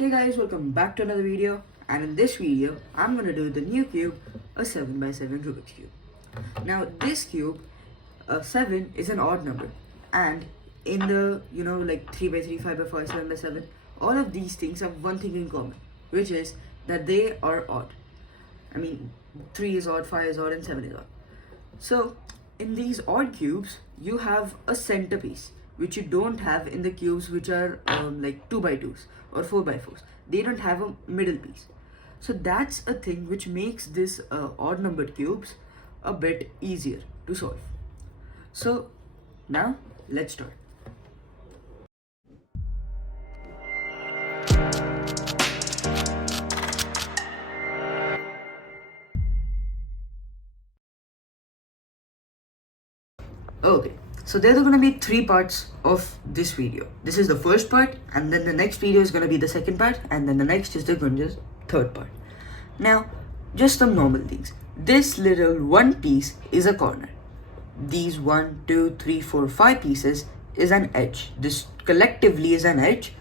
Hey guys, welcome back to another video, and in this video I'm gonna do the new cube, a 7x7 Rubik's cube. Now this cube, 7 is an odd number, and in the 3x3, 5x5, 7x7, all of these things have one thing in common, which is that they are odd. I mean 3 is odd, 5 is odd, and 7 is odd. So in these odd cubes you have a centerpiece which you don't have in the cubes which are like 2x2s or 4x4s. They don't have a middle piece. So that's a thing which makes this odd numbered cubes a bit easier to solve. So now let's start. Okay, so there are going to be three parts of this video. This is the first part, and then the next video is going to be the second part, and then the next is the third part. Now, just some normal things. This little one piece is a corner. These 1, 2, 3, 4, 5 pieces is an edge. This collectively is an edge,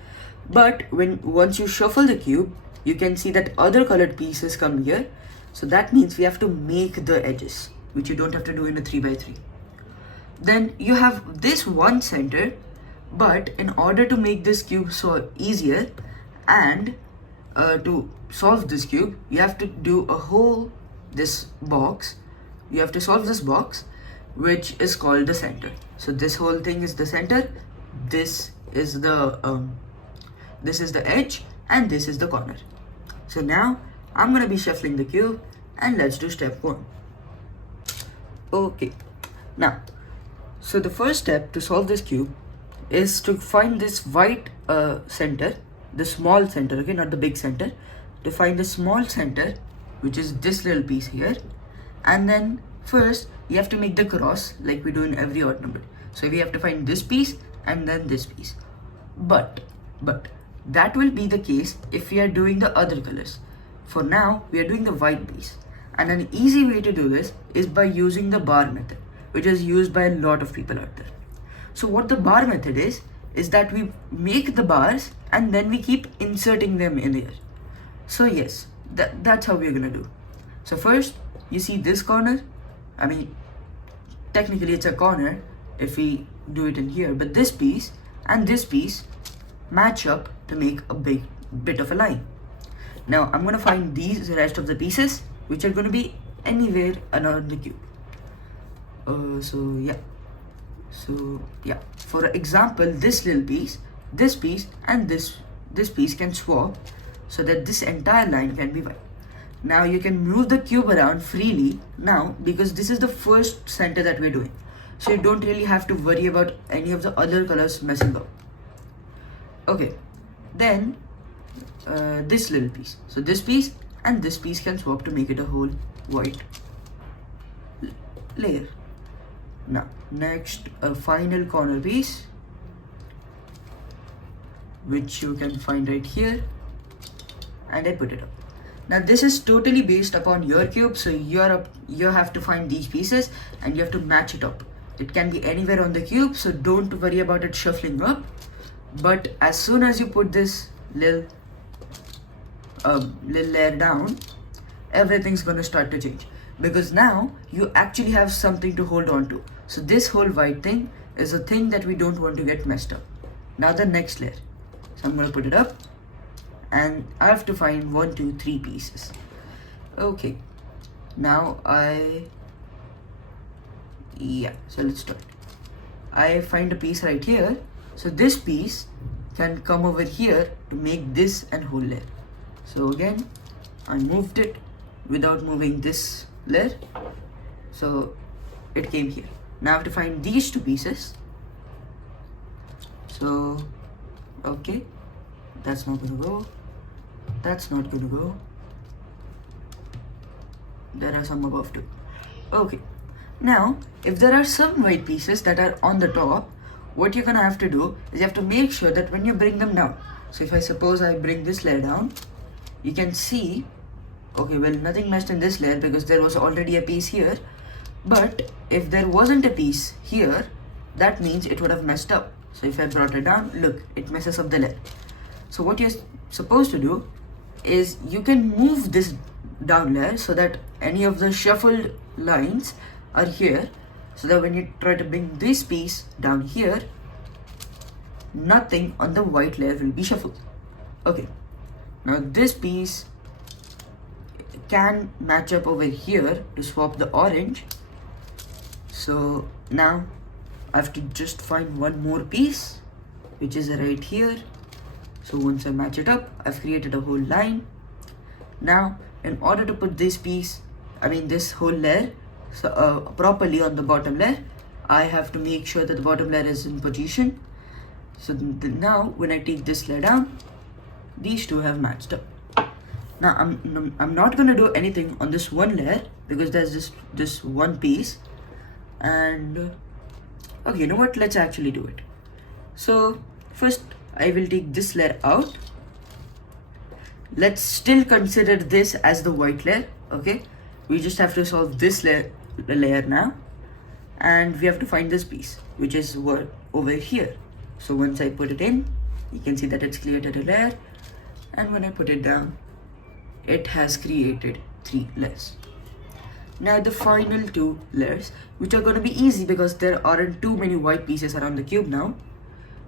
but once you shuffle the cube, you can see that other colored pieces come here. So that means we have to make the edges, which you don't have to do in a 3x3. Then you have this one center, but in order to make this cube so easier and to solve this cube, you have to do this box. You have to solve this box, which is called the center. So this whole thing is the center. This is the edge, and this is the corner. So now I'm gonna be shuffling the cube, and let's do step 1. Okay, now. So the first step to solve this cube is to find this white center, the small center, okay, not the big center. To find the small center, which is this little piece here, and then first you have to make the cross like we do in every odd number. So we have to find this piece and then this piece. But that will be the case if we are doing the other colors. For now, we are doing the white piece, and an easy way to do this is by using the bar method, which is used by a lot of people out there. So what the bar method is that we make the bars and then we keep inserting them in here. So yes, that's how we're gonna do. So first, you see this corner. I mean, technically it's a corner if we do it in here, but this piece and this piece match up to make a big bit of a line. Now I'm gonna find these rest of the pieces, which are gonna be anywhere around the cube. So yeah, for example, this little piece, this piece, and this piece can swap so that this entire line can be white. Now you can move the cube around freely now, because this is the first center that we're doing, so you don't really have to worry about any of the other colors messing up. Okay, then this little piece, so this piece and this piece can swap to make it a whole white layer. Now next, a final corner piece, which you can find right here, and I put it up. Now this is totally based upon your cube, so you have to find these pieces and you have to match it up. It can be anywhere on the cube, so don't worry about it shuffling up. But as soon as you put this little layer down, everything's gonna start to change, because now you actually have something to hold on to. So this whole white thing is a thing that we don't want to get messed up. Now the next layer. So I'm gonna put it up, and I have to find 1, 2, 3 pieces. Okay, now so let's start. I find a piece right here. So this piece can come over here to make this and whole layer. So again, I moved it without moving this layer, so it came here. Now I have to find these 2 pieces. So okay, that's not gonna go, that's not gonna go, there are some above too. Okay, now if there are some white pieces that are on the top, what you're gonna have to do is you have to make sure that when you bring them down, so if I suppose I bring this layer down, you can see, okay, well, nothing messed in this layer because there was already a piece here. But if there wasn't a piece here, that means it would have messed up. So if I brought it down, look, it messes up the layer. So So what you're supposed to do is you can move this down layer so that any of the shuffled lines are here, so that when you try to bring this piece down here, nothing on the white layer will be shuffled. Okay, now this piece can match up over here to swap the orange. So now I have to just find one more piece, which is right here. So once I match it up, I've created a whole line. Now in order to put this piece, this whole layer properly on the bottom layer, I have to make sure that the bottom layer is in position. So now when I take this layer down, these two have matched up. Now I'm not gonna do anything on this one layer because there's this one piece. And okay, you know what, let's actually do it. So first I will take this layer out. Let's still consider this as the white layer. Okay, we just have to solve this layer now, and we have to find this piece, which is over here. So once I put it in, you can see that it's created a layer, and when I put it down, it has created 3 layers. Now the final 2 layers, which are going to be easy because there aren't too many white pieces around the cube now.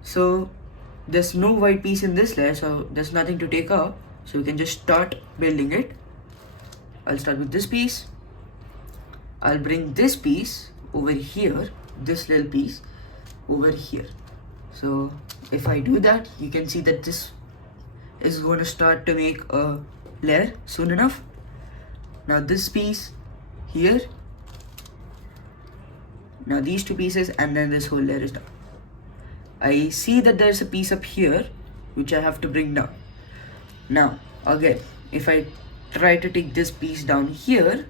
So there's no white piece in this layer, so there's nothing to take out. So we can just start building it. I'll start with this piece. I'll bring this piece over here, this little piece over here. So if I do that, you can see that this is going to start to make a layer soon enough. Now this piece here, now these 2 pieces, and then this whole layer is done. I see that there's a piece up here which I have to bring down. Now again, if I try to take this piece down here,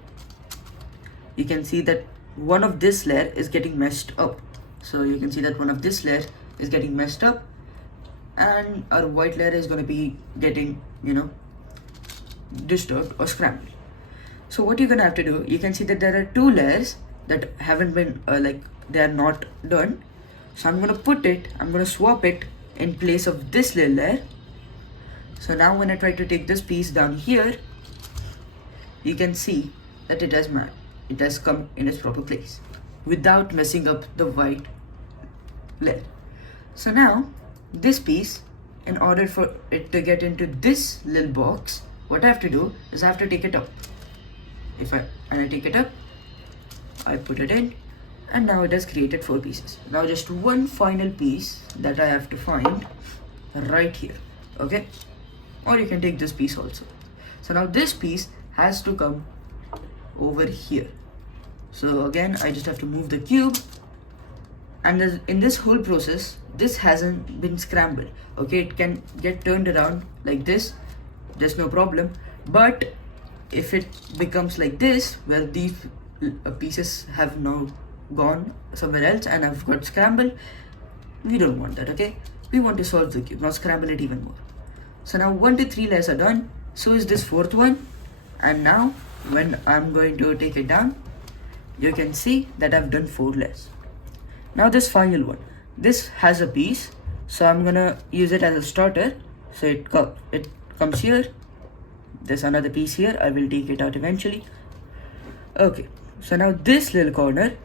you can see that one of this layer is getting messed up. So you can see that one of this layer is getting messed up, and our white layer is going to be getting, disturbed or scrambled. So what you're going to have to do, you can see that there are 2 layers that haven't been they are not done. So I'm going to swap it in place of this little layer. So now when I try to take this piece down here, you can see that it has come in its proper place without messing up the white layer. So now this piece, in order for it to get into this little box, what I have to do is I have to take it up. I take it up, I put it in, and now it has created 4 pieces. Now just one final piece that I have to find right here. Okay, or you can take this piece also. So now this piece has to come over here. So again, I just have to move the cube, and in this whole process, this hasn't been scrambled. Okay, it can get turned around like this, there's no problem. But if it becomes like this, where these pieces have now gone somewhere else and have got scrambled, we don't want that. Okay, we want to solve the cube, not scramble it even more. So now 1 to 3 layers are done. So is this 4th one. And now when I'm going to take it down, you can see that I've done 4 layers. Now this final one, this has a piece, so I'm gonna use it as a starter. So it comes here. There's another piece here, I will take it out eventually. Okay, so now this little corner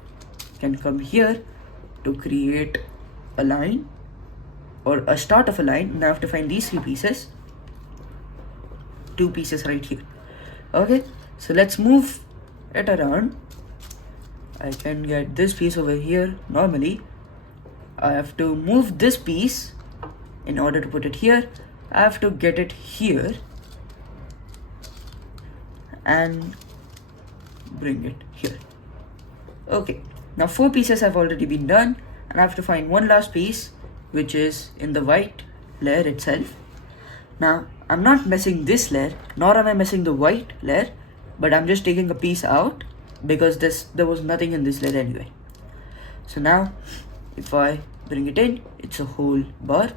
can come here to create a line or a start of a line. Now I have to find these 3 pieces, 2 pieces right here. Okay, so let's move it around. I can get this piece over here. Normally I have to move this piece in order to put it here. I have to get it here and bring it here. Okay, now 4 pieces have already been done, and I have to find one last piece, which is in the white layer itself. Now I'm not messing this layer, nor am I messing the white layer, but I'm just taking a piece out because there was nothing in this layer anyway. So now if I bring it in, it's a whole bar,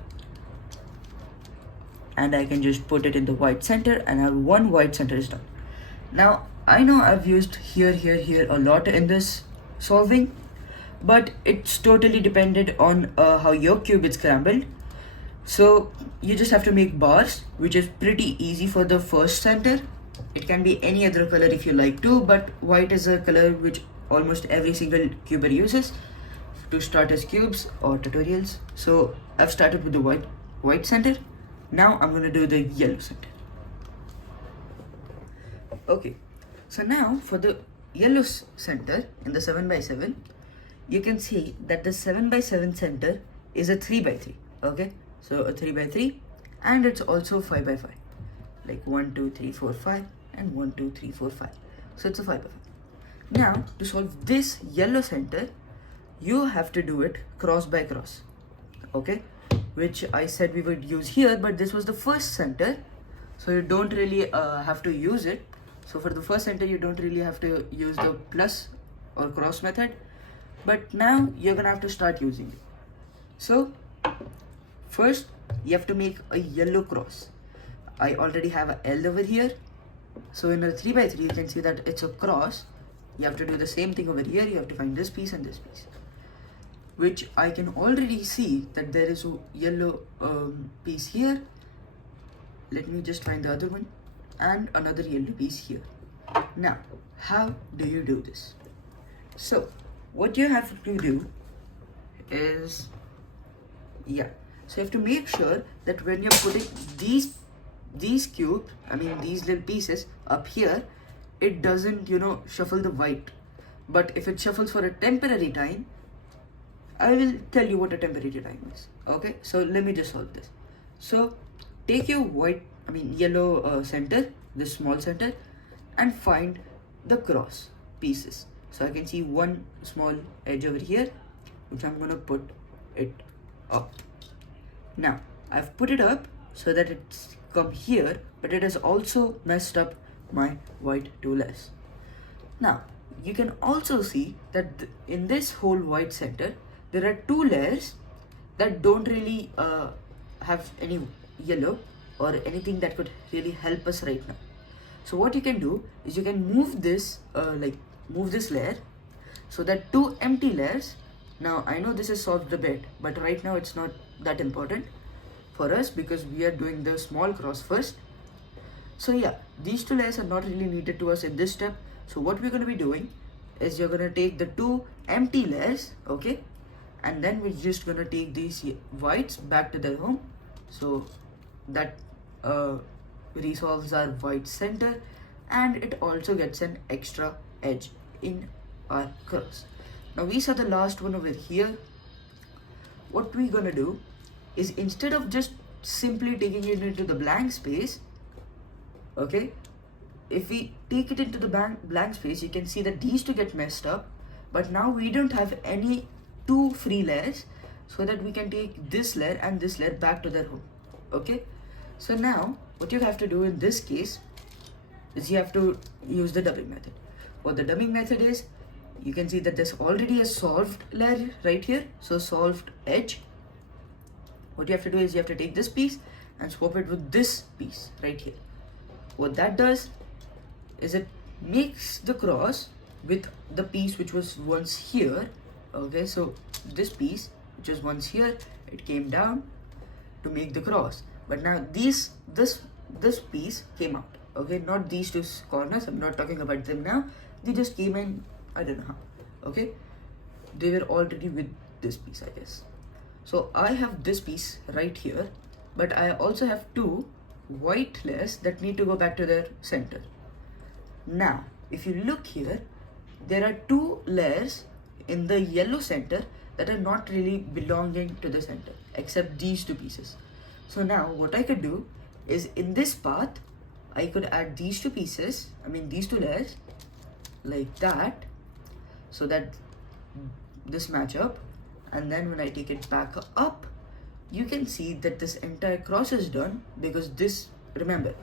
and I can just put it in the white center, and our one white center is done. Now I know I've used here a lot in this solving, but it's totally dependent on how your cube is scrambled. So you just have to make bars, which is pretty easy for the first center. It can be any other color if you like to, but white is a color which almost every single cuber uses to start as cubes or tutorials. So I've started with the white center. Now I'm gonna do the yellow center. Okay, so now for the yellow center in the 7x7, you can see that the 7x7 center is a 3x3. Okay, so a 3x3, and it's also 5x5, like 1 2 3 4 5 and 1 2 3 4 5. So it's a 5x5. Now to solve this yellow center, you have to do it cross by cross. Okay, which I said we would use here, but this was the first center, so you don't really have to use it. So for the first center you don't really have to use the plus or cross method, but now you're gonna have to start using it. So first you have to make a yellow cross. I already have a L over here, so in a 3x3 you can see that it's a cross. You have to do the same thing over here. You have to find this piece and this piece, which I can already see that there is a yellow piece here. Let me just find the other one, and another yellow piece here. Now, how do you do this? So, what you have to do is, so you have to make sure that when you're putting these cubes, these little pieces up here, it doesn't, shuffle the white. But if it shuffles for a temporary time, I will tell you what a temporary time is. Okay, so let me just solve this. So take your yellow center, this small center, and find the cross pieces. So I can see one small edge over here, which I'm gonna put it up. Now I've put it up so that it's come here, but it has also messed up my white two layers. Now you can also see that in this whole white center there are two layers that don't really have any yellow or anything that could really help us right now. So what you can do is you can move this layer so that two empty layers. Now I know this is solved a bit, but right now it's not that important for us because we are doing the small cross first. So these two layers are not really needed to us in this step. So what we're going to be doing is you're going to take the two empty layers, okay, and then we're just going to take these whites back to their home. So that resolves our white center, and it also gets an extra edge in our cross. Now we saw the last one over here. What we're gonna do is, instead of just simply taking it into the blank space, okay, if we take it into the blank space, you can see that these two get messed up, but now we don't have any two free layers, so that we can take this layer and this layer back to their home. Okay, so now what you have to do in this case is you have to use the dubbing method. What the dubbing method is, you can see that there's already a solved layer right here, so solved edge. What you have to do is you have to take this piece and swap it with this piece right here. What that does is it makes the cross with the piece which was once here. Okay, so this piece which was once here, it came down to make the cross, but now this piece came out. Okay, not these two corners, I'm not talking about them now, they just came in, I don't know how. Okay, they were already with this piece, I guess. So I have this piece right here, but I also have two white layers that need to go back to their center. Now if you look here, there are two layers in the yellow center that are not really belonging to the center except these two pieces. So now what I could do is, in this path I could add these two pieces, these two layers like that, so that this match up, and then when I take it back up, you can see that this entire cross is done, because this, remember,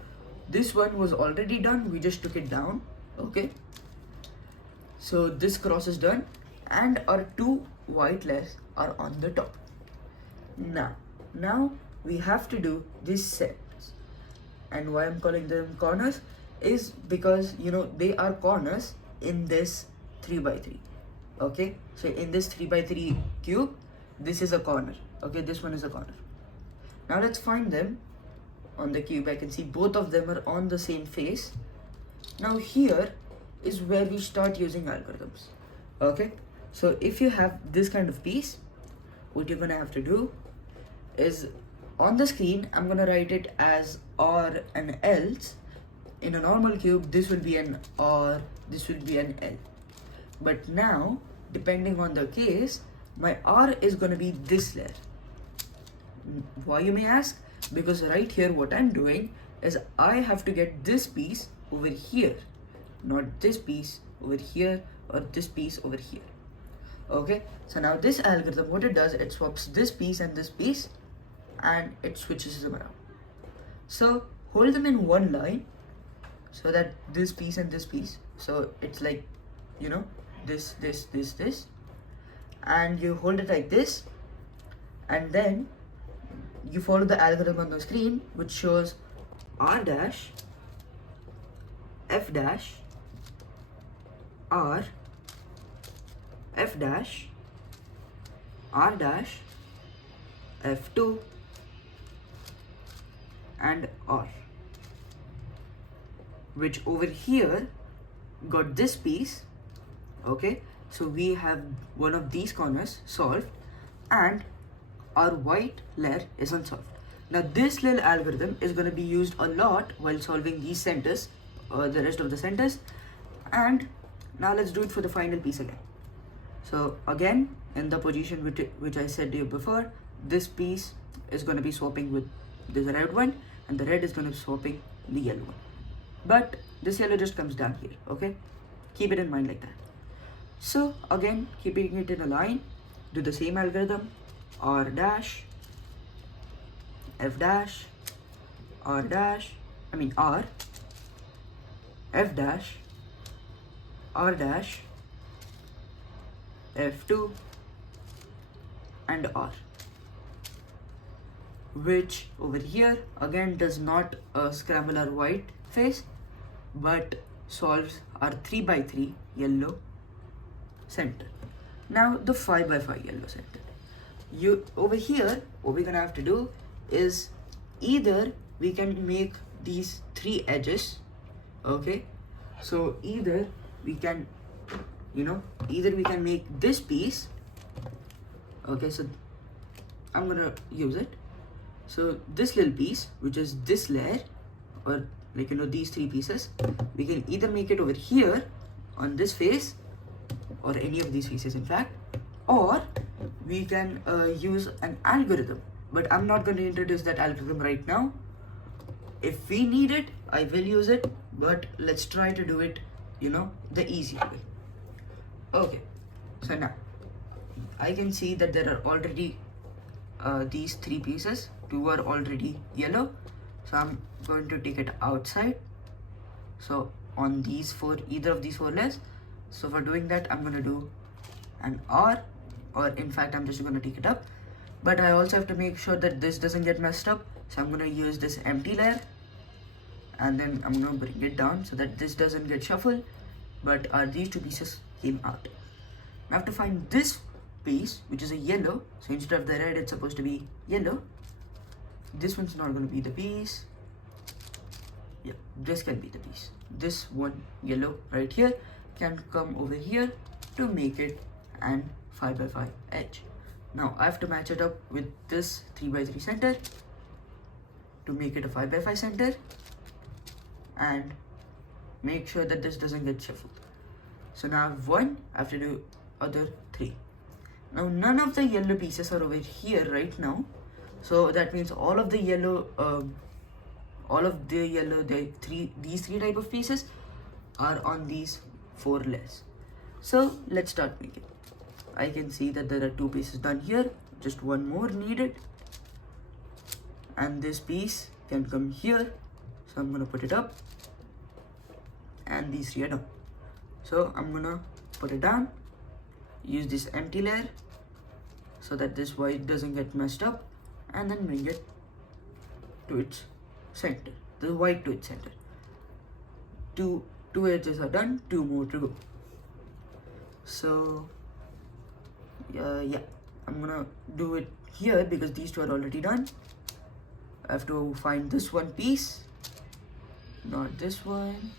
this one was already done, we just took it down. Okay, so this cross is done and our two white layers are on the top. Now we have to do these sets, and why I'm calling them corners is because they are corners in this 3x3. Okay, so in this 3x3 cube, this is a corner. Okay, this one is a corner. Now let's find them on the cube. I can see both of them are on the same face. Now here is where we start using algorithms. Okay, so if you have this kind of piece, what you're gonna have to do is, on the screen I'm gonna write it as or and else. In a normal cube this will be an or, this will be an L. But now, depending on the case, my R is gonna be this layer. Why, you may ask? Because right here what I'm doing is I have to get this piece over here, not this piece over here or this piece over here. Okay, so now this algorithm, what it does, it swaps this piece and this piece and it switches them around. So hold them in one line, so that this piece and this piece, so it's like, you know, this, and you hold it like this, and then you follow the algorithm on the screen, which shows R dash, F dash, R, F dash, R dash, F2, and R, which over here got this piece. Okay, so we have one of these corners solved and our white layer is unsolved. Now this little algorithm is going to be used a lot while solving these centers, the rest of the centers. And now let's do it for the final piece again. So again, in the position which I said to you before, this piece is going to be swapping with this red one and the red is going to be swapping the yellow one. But this yellow just comes down here, okay? Keep it in mind like that. So again, keeping it in a line, do the same algorithm, R dash, F dash, R dash, R, F dash, R dash, F2, and R, which over here again does not scramble our white face, but solves our 3x3 yellow center. Now the 5x5 yellow center. Over here, what we're gonna have to do is either we can make these three edges, okay? So either we can, either we can make this piece, okay? So I'm gonna use it. So this little piece, which is this layer, or these three pieces, we can either make it over here on this face, or any of these faces in fact, or we can use an algorithm, but I'm not going to introduce that algorithm right now. If we need it, I will use it, but let's try to do it, the easy way. Okay, so now I can see that there are already these three pieces, two are already yellow, so I'm going to take it outside, so on these either of these four layers. So for doing that, I'm going to do an R, or in fact I'm just going to take it up, but I also have to make sure that this doesn't get messed up, so I'm going to use this empty layer and then I'm going to bring it down so that this doesn't get shuffled, but these two pieces came out. I have to find this piece, which is a yellow, so instead of the red it's supposed to be yellow. This one's not going to be the piece. Yeah, this can be the piece. This one yellow right here can come over here to make it an 5x5 edge. Now I have to match it up with this 3x3 center to make it a 5x5 center and make sure that this doesn't get shuffled. So now I have one, I have to do other three. Now none of the yellow pieces are over here right now, so that means all of the yellow, these three type of pieces are on these four layers. So let's start making. I can see that there are two pieces done here, just one more needed, and this piece can come here, so I'm gonna put it up, and these three are down. So I'm gonna put it down, use this empty layer so that this white doesn't get messed up, and then bring it to its center, the white to its center. Two edges are done, two more to go. So yeah, I'm gonna do it here because these two are already done. I have to find this one piece, not this one,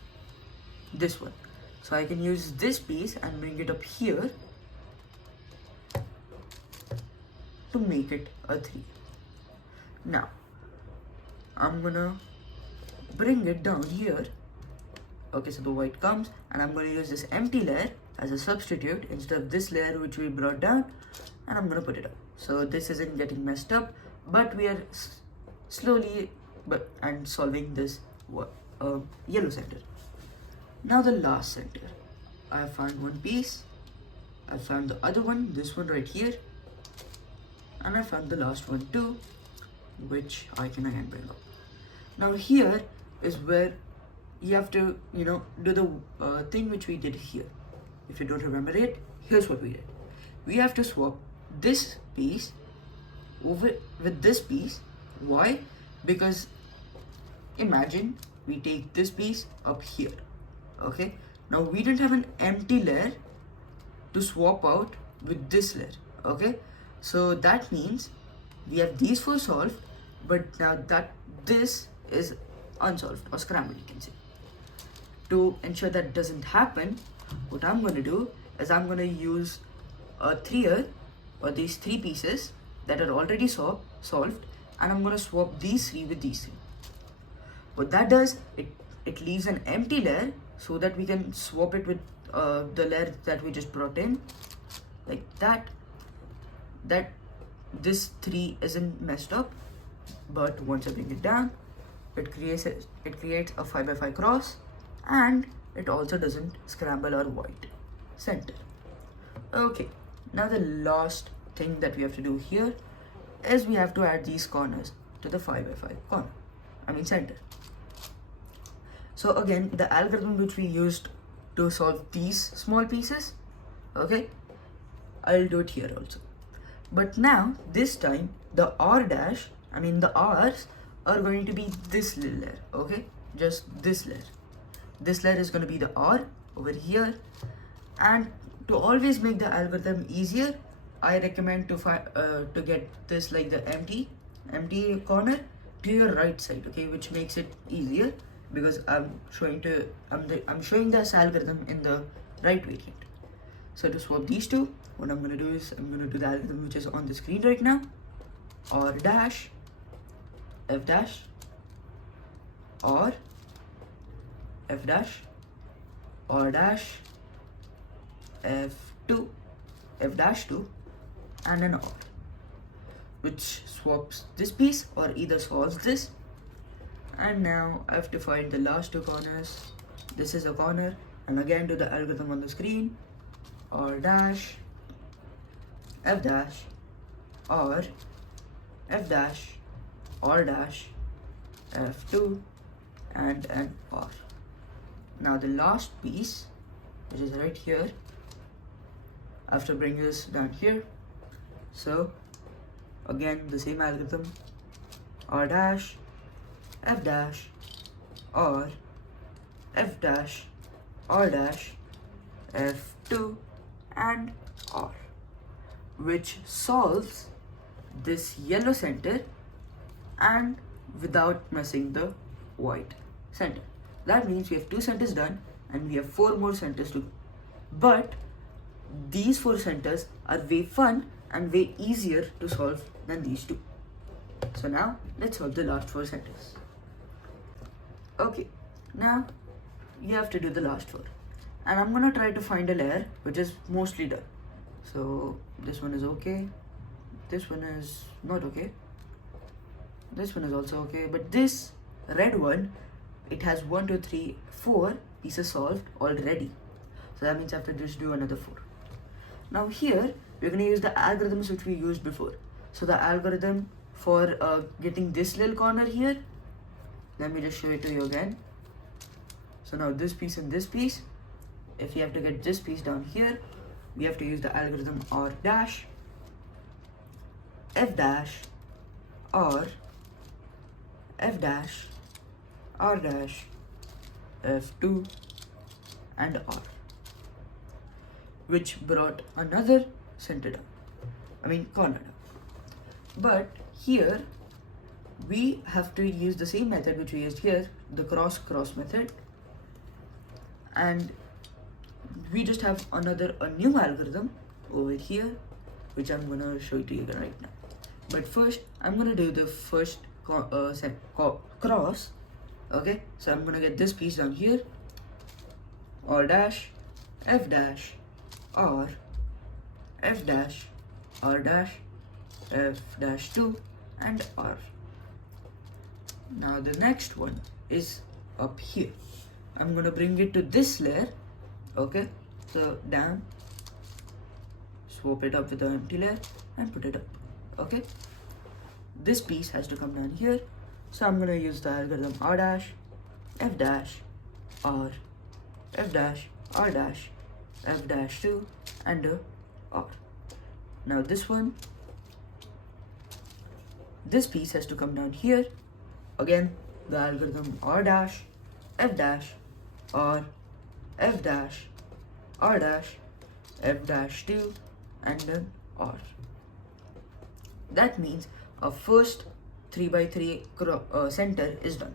this one. So I can use this piece and bring it up here to make it a 3. Now I'm gonna bring it down here. Okay, so the white comes, and I'm gonna use this empty layer as a substitute instead of this layer which we brought down, and I'm gonna put it up. So this isn't getting messed up, but we are slowly and solving this yellow center. Now the last center. I have found one piece, I found the other one, this one right here, and I found the last one too, which I can again bring up. Now here is where you have to, do the thing which we did here. If you don't remember it, here's what we did. We have to swap this piece over with this piece. Why? Because imagine we take this piece up here. Okay, now we didn't have an empty layer to swap out with this layer. Okay, so that means we have these 4 solved, but now that this is unsolved or scrambled, you can say. To ensure that doesn't happen, what I'm going to do is I'm going to use a 3er or these 3 pieces that are already solved, and I'm going to swap these 3 with these 3. What that does, it leaves an empty layer so that we can swap it with the layer that we just brought in, like that this 3 isn't messed up. But once I bring it down, it creates a 5x5 cross, and it also doesn't scramble our white center. Okay, now the last thing that we have to do here is we have to add these corners to the 5x5 center. So again, the algorithm which we used to solve these small pieces, okay, I'll do it here also. But now this time the the R's are going to be this little layer. Okay, just this layer. This layer is going to be the R over here. And to always make the algorithm easier, I recommend to get this like the empty corner to your right side, okay, which makes it easier because I'm showing this algorithm in the right variant. So to swap these two, what I'm going to do is I'm going to do the algorithm which is on the screen right now. R dash, F dash, R, F dash, R dash, F2, F dash 2, and an R, which swaps this piece or either solves this. And now I have to find the last 2 corners. This is a corner, and again do the algorithm on the screen. R dash, F dash, R, F dash, R dash, F2, and an R. Now the last piece, which is right here, I have to bring this down here. So again the same algorithm, R dash, F dash, R, F dash, R dash, F2, and R, which solves this yellow center and without messing the white center. That means we have 2 centers done and we have 4 more centers to go. But these 4 centers are way fun and way easier to solve than these 2. So now let's solve the last 4 centers. Okay, now you have to do the last 4. And I'm gonna try to find a layer which is mostly done. So this one is okay, this one is not okay, this one is also okay, but this red one, it has 1, 2, 3, 4 pieces solved already. So that means I have to just do another 4. Now here we're going to use the algorithms which we used before. So the algorithm for getting this little corner here, let me just show it to you again. So now this piece and this piece, if you have to get this piece down here, we have to use the algorithm R dash, F dash, R, F dash, R dash, F2, and R, which brought another center down, corner down. But here we have to use the same method which we used here, the cross method, and we just have a new algorithm over here which I'm gonna show it to you right now. But first I'm gonna do the first cross. Okay, so I'm gonna get this piece down here, R dash, F dash, R, F dash, R dash, F dash 2 and R. Now the next one is up here. I'm gonna bring it to this layer. Okay, so down, swap it up with the empty layer and put it up. Okay, this piece has to come down here, so I'm gonna use the algorithm R dash, F dash, R, F dash, R dash, F dash 2 and R. Now this piece has to come down here. Again, the algorithm R dash, F dash, R, F dash, R dash, F dash 2 and then R. That means our first 3x3 center is done.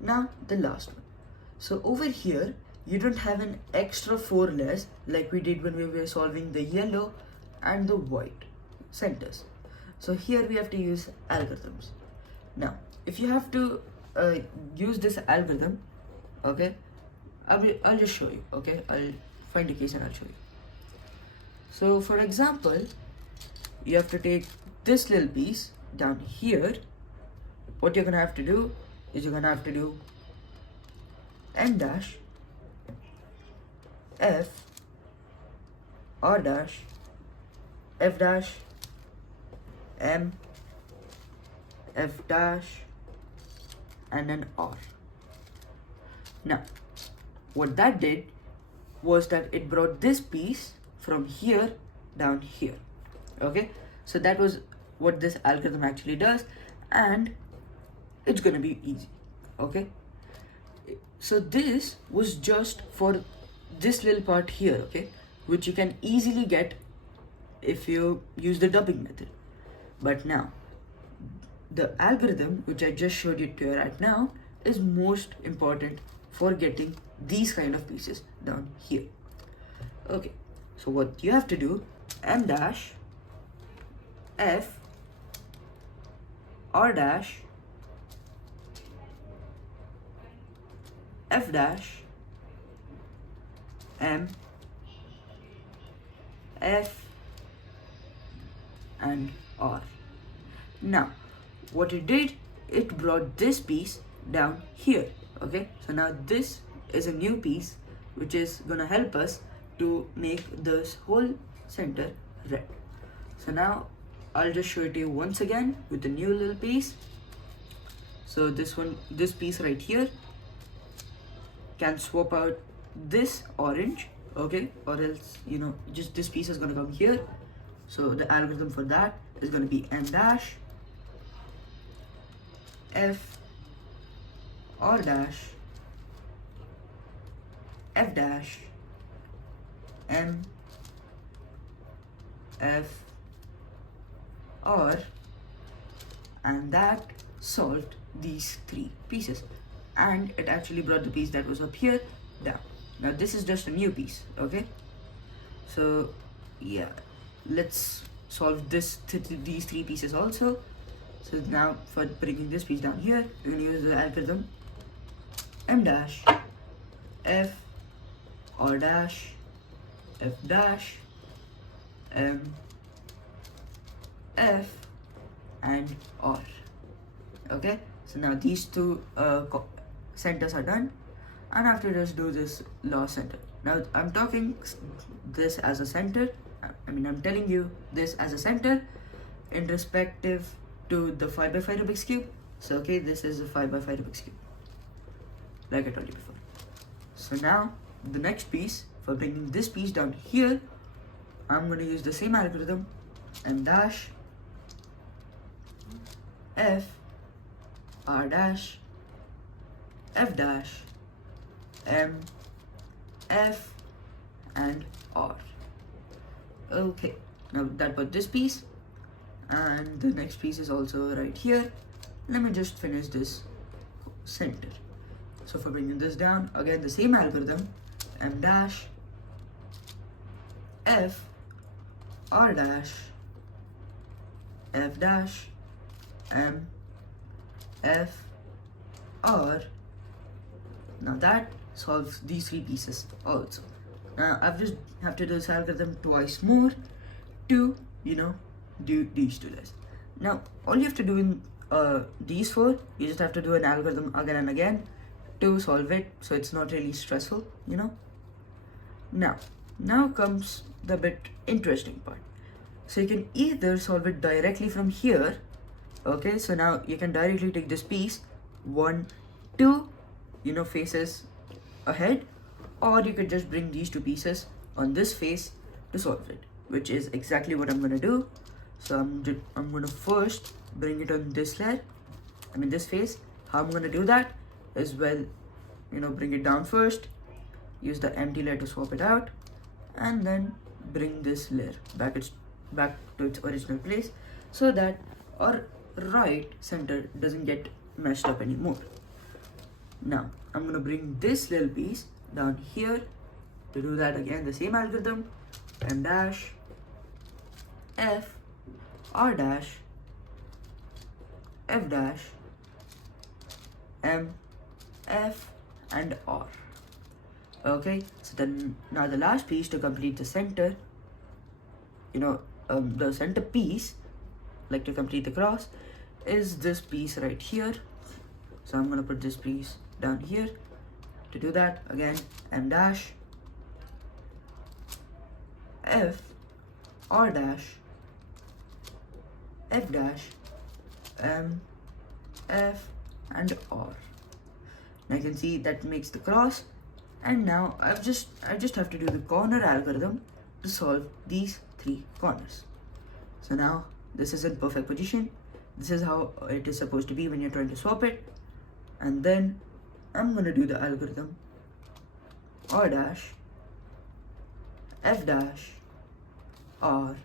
Now the last one. So over here you don't have an extra 4 layers like we did when we were solving the yellow and the white centers. So here we have to use algorithms. Now if you have to use this algorithm, okay, I'll just show you. Okay, I'll find a case and I'll show you. So for example, you have to take this little piece down here. What you're gonna have to do is you're gonna have to do M dash, F, R dash, F dash, M, F dash and then R. Now what that did was that it brought this piece from here down here. Okay, so that was what this algorithm actually does, and it's gonna be easy. Okay, so this was just for this little part here, okay, which you can easily get if you use the dubbing method. But now the algorithm which I just showed you to you right now is most important for getting these kind of pieces down here. Okay, so what you have to do, M dash, F, R dash, F dash, M, F and R. Now what it did, it brought this piece down here. Okay, so now this is a new piece which is gonna help us to make this whole center red. So now I'll just show it to you once again with the new little piece. So this piece right here can swap out this orange, okay, or else, you know, just this piece is gonna come here. So the algorithm for that is gonna be M dash, F, R dash, F dash, M, F, R, and that solved these 3 pieces, and it actually brought the piece that was up here down. Now this is just a new piece. Okay, so yeah, let's solve these 3 pieces also. So now for bringing this piece down here, we're going to use the algorithm M dash, F, R dash, F dash, M, F and R. Okay, so now these 2 centers are done, and after just do this last center. Now I'm talking this as a center, I'm telling you this as a center in respective to the 5x5 Rubik's Cube. So okay, this is a 5x5 Rubik's Cube, like I told you before. So now the next piece, for bringing this piece down here, I'm going to use the same algorithm, M dash, F, R dash, F dash, M, F and R. Okay, now that was this piece, and the next piece is also right here. let me just finish this center. So for bringing this down, again the same algorithm, m dash f r dash f dash m f r. Now that solves these three pieces also. Now I've just have to do this algorithm twice more to do these two lists. Now all you have to do in these four, you just have to do an algorithm again and again to solve it, so it's not really stressful. Now comes the bit interesting part. So you can either solve it directly from here. Okay, so now you can directly take this piece 1 2 faces ahead, or you could just bring these two pieces on this face to solve it, which is exactly what I'm gonna do. So I'm gonna first bring it on this layer, this face. How I'm gonna do that is, bring it down first, use the empty layer to swap it out, and then bring this layer back to its original place, so that our right center doesn't get messed up anymore. Now I'm gonna bring this little piece down here. To do that, again the same algorithm, m dash f r dash f dash m f and r. Okay, so then now the last piece to complete the center, the center piece, like to complete the cross, is this piece right here. So I'm gonna put this piece down here. To do that, again m dash f r dash f dash m f and r. Now you can see that makes the cross, and now I just have to do the corner algorithm to solve these three corners. So now this is in perfect position. This is how it is supposed to be when you're trying to swap it. And then I'm gonna do the algorithm r dash f dash r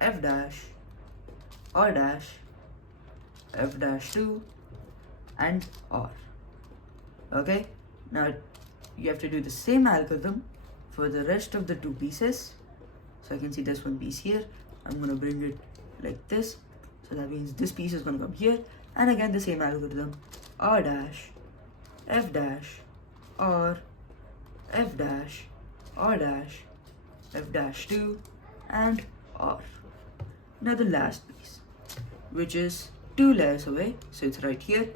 f dash r dash f dash 2 and r. Okay, now you have to do the same algorithm for the rest of the two pieces. So I can see this one piece here. I'm gonna bring it like this, so that means this piece is gonna come here, and again the same algorithm, r dash f dash r f dash r dash f dash 2 and r. Now the last piece, which is 2 layers away, so it's right here.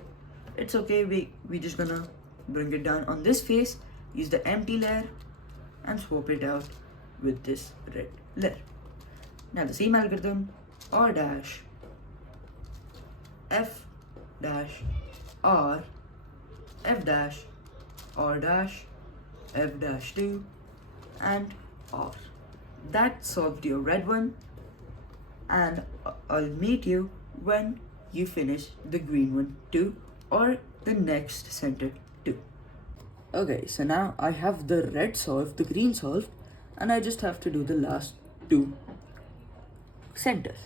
It's okay, we just gonna bring it down on this face, use the empty layer and swap it out with this red layer. Now the same algorithm, r dash f dash r f dash r dash f dash 2 and r. That solved your red one, and I'll meet you when you finish the green one too, or the next center too. Okay, so now I have the red solved, the green solved, and I just have to do the last two centers.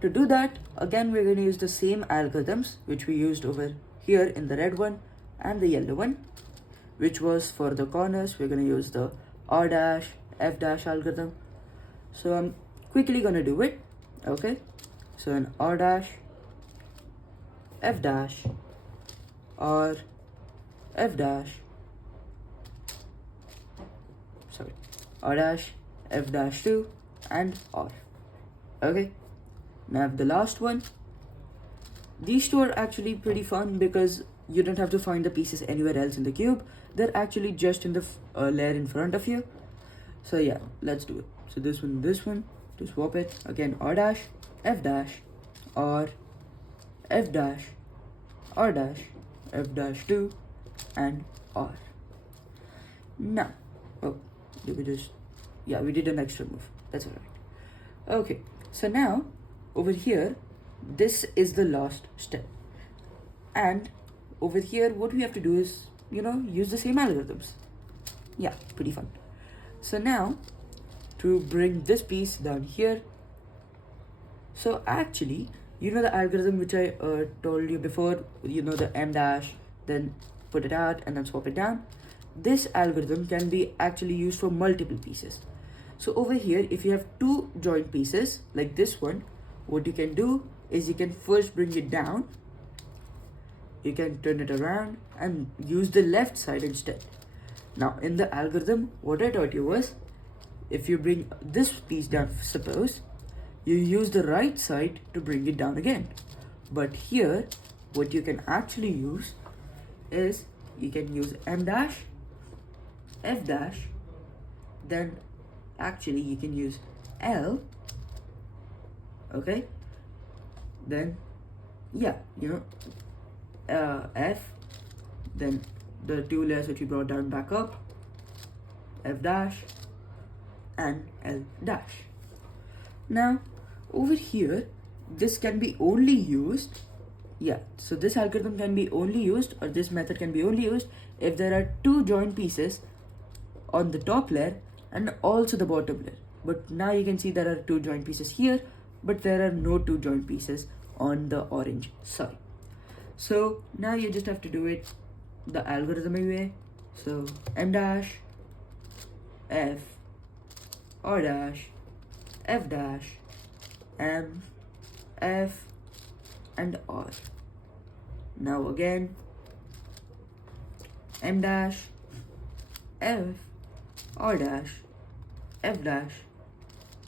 To do that, again we're going to use the same algorithms which we used over here in the red one and the yellow one, which was for the corners. We're going to use the r dash f dash algorithm. So I'm quickly going to do it. Okay, so an r dash f dash r f dash r dash f dash 2 and r. Okay, now I have the last one. These two are actually pretty fun because you don't have to find the pieces anywhere else in the cube. They're actually just in the layer in front of you. So yeah, let's do it. So this one to swap it, again r dash f dash r f dash r dash f dash 2 and r. Now, we did an extra move. That's alright. Okay, so now over here, this is the last step, and over here what we have to do is use the same algorithms. Yeah, pretty fun. So now to bring this piece down here, so actually You know the algorithm which I told you before, you know, the M dash, then put it out and then swap it down. This algorithm can be actually used for multiple pieces. So over here, if you have two joint pieces like this one, what you can do is you can first bring it down, you can turn it around and use the left side instead. Now in the algorithm, what I taught you was, if you bring this piece down, suppose, you use the right side to bring it down again. But here, what you can actually use is, you can use M dash, F dash, then actually you can use L, okay, then yeah, you know, F, then the two layers that you brought down back up, F dash and L dash. Now over here, this can be only used, yeah, so this algorithm can be only used, or this method can be only used if there are two joint pieces on the top layer and also the bottom layer. But now you can see there are two joint pieces here, but there are no two joint pieces on the orange side. So now you just have to do it the algorithm way. So M dash, F, R dash, F dash, M, F and R. Now again, M dash, F, R dash, F dash,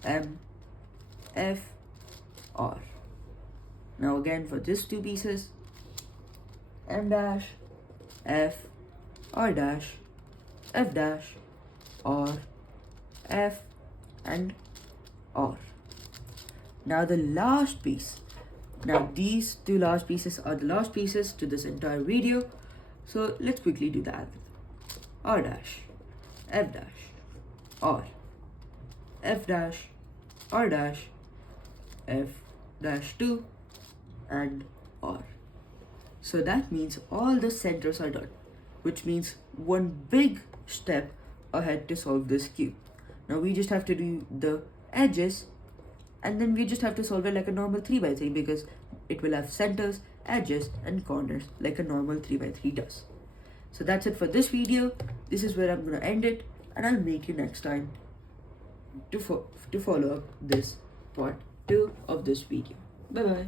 M, F, R. Now again for these two pieces, M dash, F, R dash, F dash, R, F and R. Now the last piece. Now these two last pieces are the last pieces to this entire video. So let's quickly do that. R dash, F dash, R, F dash, R dash, F dash 2 and R. So that means all the centers are done, which means one big step ahead to solve this cube. Now we just have to do the edges, and then we just have to solve it like a normal 3x3 because it will have centers, edges and corners like a normal 3x3 does. So that's it for this video. This is where I'm going to end it, and I'll meet you next time to follow up this part 2 of this video. Bye bye.